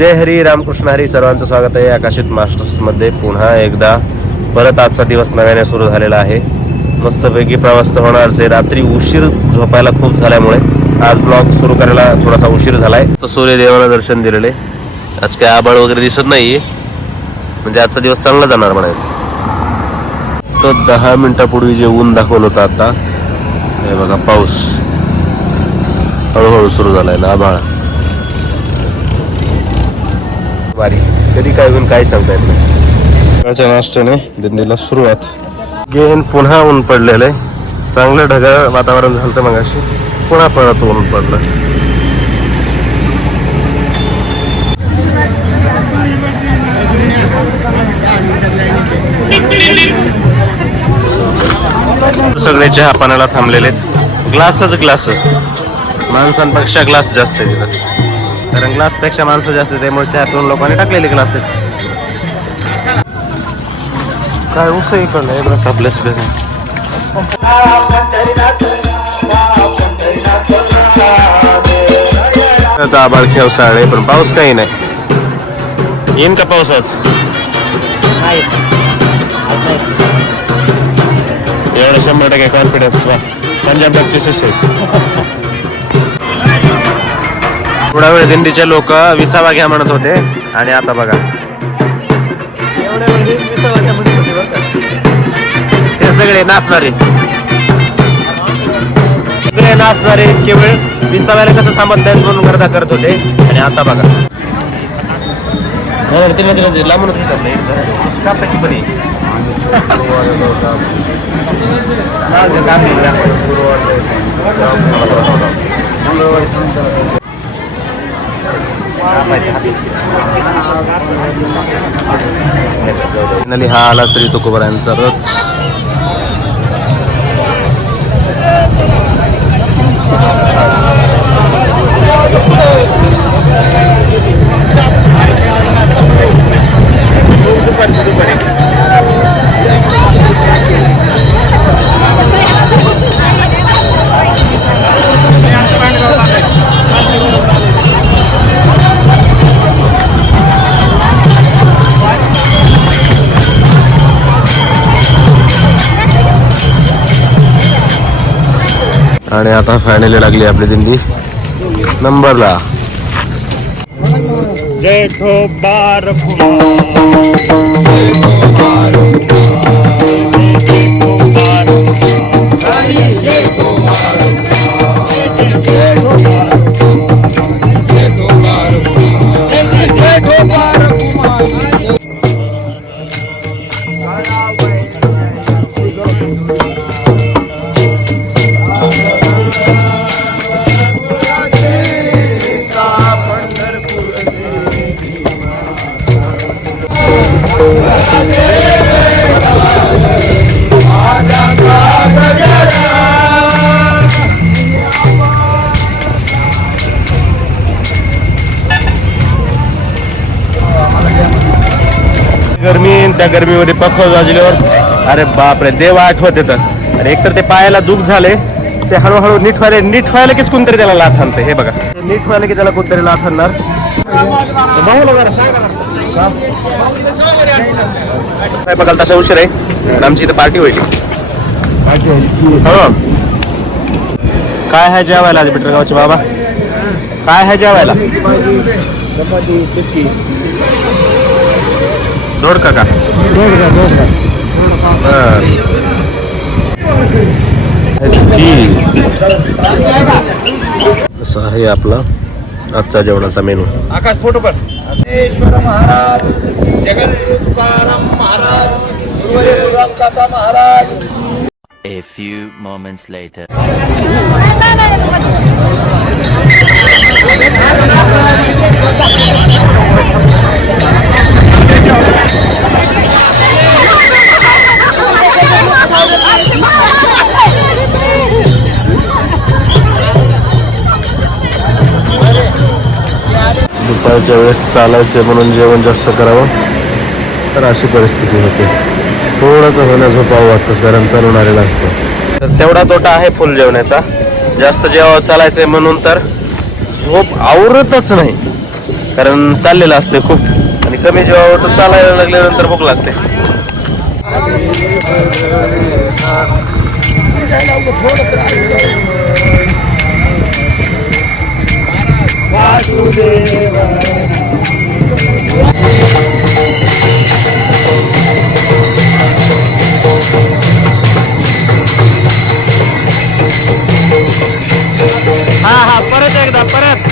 जय हरी रामकृष्ण हरी. सर्वांचं स्वागत आहे आकाशित मास्टर्समध्ये. पुन्हा एकदा परत आजचा दिवस नव्याने सुरू झालेला आहे. मस्तपैकी प्रवास तर होणारच आहे. रात्री उशीर झोपायला खूप झाल्यामुळे आज ब्लॉग सुरू करायला थोडासा उशीर झालाय. तर सूर्यदेवाला दर्शन दिलेले. आज काय आभाळ वगैरे दिसत नाहीये, म्हणजे आजचा दिवस चांगला जाणार म्हणायचं. तर 10 मिनिटापूर्वी जे ऊन दाखवलं होतं, आता हे बघा पाऊस हळूहळू सुरू झालाय ना. आभाळ वारी कधी काय होऊन काय सांगता येत नाही. सकाळच्या नाश्त्याने दिंडीला सुरुवात. गेन पुन्हा ऊन पडलेलं आहे. चांगलं ढगाळ वातावरण झालं तर मगाशी पुन्हा परत ऊन पडलं. सगळे चहा पाण्याला थांबलेले. ग्लासच ग्लास, माणसांपेक्षा ग्लास जास्त आहे तिथं. कारण ग्लास पेक्षा माणसं जास्त आहे, त्यामुळे चहा पिऊन लोकांनी टाकलेले ग्लास आहेत. काय उसं इकडलं एकदाच आपल्या सगळं. आता आभाळ खेवसाळे, पण पाऊस काही नाही. येईन का पाऊस आज? एवढं 100% कॉन्फिडन्स. पंजाब बॅगची शिष्य. थोडा वेळ दिंडीचे लोक विसावा घ्या म्हणत होते, आणि आता बघा हे सगळे नाचणारे केवळ विसाव्याला कसं थांबत नाहीत म्हणून गर्दा करत होते. आणि आता बघा लांबूनच कापायची पण हा आला श्री तुकोबारायांचा रथ. आणि आता फायनली लागली आपली दिंडी नंबरला. जय ठोबार गरमी. त्या गरमीमध्ये पखव वाजल्यावर अरे बापरे देव आठवत येतं. अरे एकतर ते पायाला दुख झाले, ते हळूहळू नीट व्हायला कीच कोणतरी त्याला लाथ आणते. हे बघा नीट व्हायला की त्याला कोणतरी लाथ आणणार. काय बघाल तसा उशीर आहे. आमची इथं पार्टी होईल. हो काय आहे जेवायला आज बिटरगावचे बाबा? काय आहे जेवायला? दोडका का? असं आहे आपला आजचा जेवणाचा मेनू. आकाश फोटो कर. महाराज जगद्गुरु Tukaram Maharaj रामदाता Maharaj. A few moments later. दुपारच्या वेळेस चालायचे म्हणून जेवण जास्त करावं, तर अशी परिस्थिती होते. थोडंच होण्या झोपावं वाटतं कारण चालून आलेलं असतं. तर तेवढा तोटा आहे फुल जेवणाचा. जास्त जेव्हा चालायचंय म्हणून तर झोप आवरतच नाही. कारण चाललेलं असते खूप, आणि कमी जेव्हा तर चालायला लागल्यानंतर भूक लागते. हा परत एकदा परत.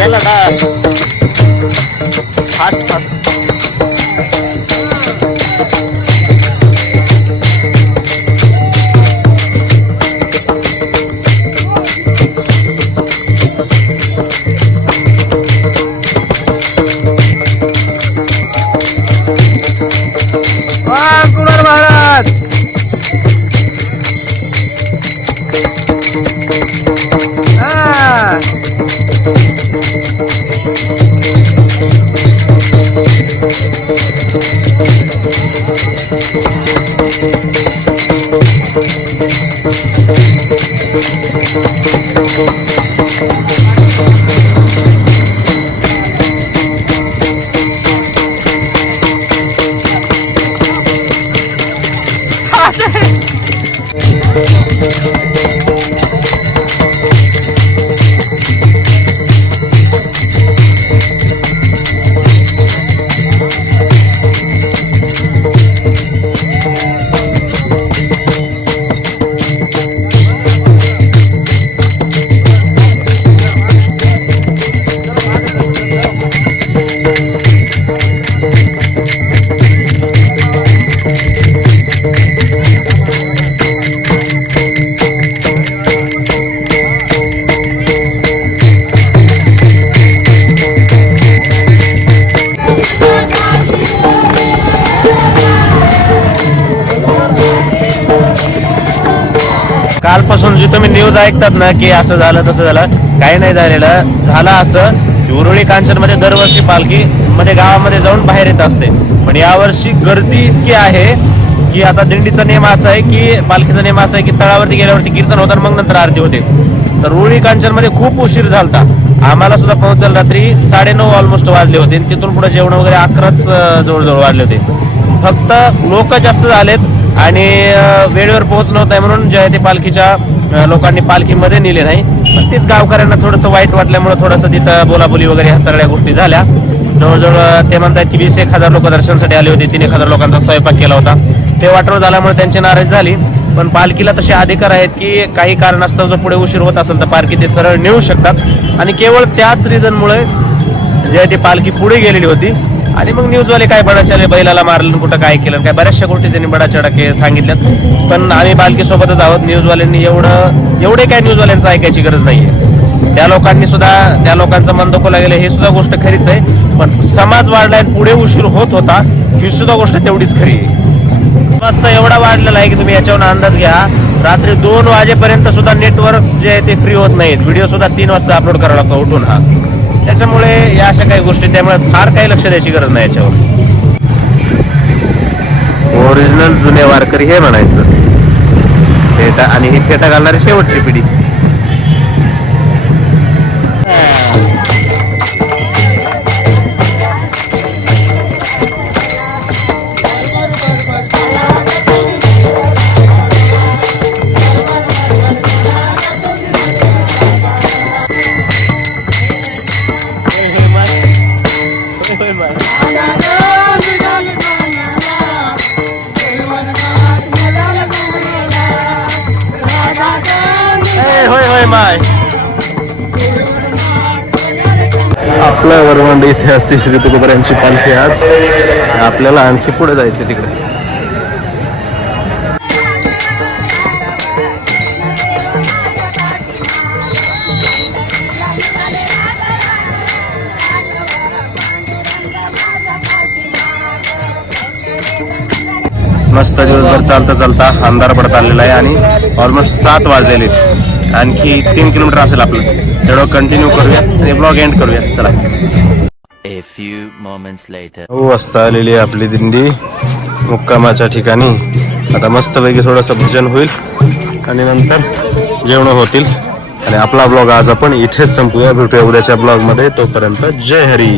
चला ना फास्ट फास्ट. कुमार महाराज कालपासून जी तुम्ही न्यूज ऐकतात ना की असं झालं तसं झालं, काही नाही झालं असं की उरुळी कांचन मध्ये दरवर्षी पालखी मध्ये गावामध्ये जाऊन बाहेर येत असते, पण यावर्षी गर्दी इतकी आहे की आता दिंडीचा नियम असा आहे की पालखीचा नियम असा आहे की तळावरती गेल्यावरती कीर्तन होतं मग नंतर आरती होते. तर उरुळी कांचन मध्ये खूप उशीर झालता, आम्हाला सुद्धा पोहोचायला रात्री 9:30 ऑलमोस्ट वाजले होते. तिथून पुढे जेवण वगैरे 11च जवळजवळ वाजले होते. फक्त लोक जास्त झालेत आणि वेळेवर पोहोचणं होत आहे म्हणून जे ते पालखीच्या लोकांनी पालखीमध्ये नेले नाही. पण तेच गावकऱ्यांना थोडंसं वाईट वाटल्यामुळे थोडंसं तिथं बोलाबोली वगैरे ह्या सगळ्या गोष्टी झाल्या. जवळजवळ ते म्हणतात की 20,000 लोक दर्शनासाठी आले होते, 3,000 लोकांचा स्वयंपाक केला होता. ते वाटोळ झाल्यामुळे त्यांची नाराज झाली. पण पालखीला तसे अधिकार आहेत की काही कारणास्तव जर पुढे उशीर होत असेल तर पालखी ते सरळ नेऊ शकतात, आणि केवळ त्याच रिझनमुळे जे ती पालखी पुढे गेलेली होती. आणि मग न्यूजवाले काय बडाचाले बैलाला मारलं कुठं काय केलं काय बऱ्याचशा गोष्टी त्यांनी बडाचडा सांगितल्यात. पण आम्ही पालखी सोबतच आहोत. न्यूजवाल्यांनी एवढे काय न्यूजवाल्यांचं ऐकायची गरज नाहीये. त्या लोकांनी सुद्धा त्या लोकांचं मन दुखवलं गेलं हे सुद्धा गोष्ट खरीच आहे. पण समाज वाढलाय, पुढे उशीर होत होता ही सुद्धा गोष्ट तेवढीच खरी आहे. वाजता एवढा वाढलेला आहे की तुम्ही याच्यावर अंदाज घ्या, रात्री 2 वाजेपर्यंत सुद्धा नेटवर्क जे आहे ते फ्री होत नाहीत. व्हिडिओ सुद्धा 3 वाजता अपलोड करावा लागतो उठून. त्याच्यामुळे या अशा काही गोष्टी, त्यामुळे फार काही लक्ष द्यायची गरज नाही याच्यावर. ओरिजिनल जुने वारकरी हे म्हणायचं फेटा, आणि ही फेटा घालणारी शेवटची पिढी. आपल्या वरवंड इथे असते श्री तुकोबारायांची पालखी. आज आपल्याला आणखी पुढे जायचं तिकडे. मस्त दिवसभर चालता चालता अंधार पडत आलेला आहे आणि ऑलमोस्ट 7 वाजलेले आहेत. आणखी 3 किलोमीटर असेल आपलं, तेवढं कंटिन्यू करूया आणि ब्लॉग एंड करूया. चला. A few moments later. 9 वाजता आलेली आहे आपली दिंडी मुक्कामाच्या ठिकाणी. आता मस्तपैकी थोडंसं भजन होईल आणि नंतर जेवण होतील आणि आपला ब्लॉग आज आपण इथेच संपूया. भेटूया उद्याच्या ब्लॉग मध्ये. तोपर्यंत जय हरी.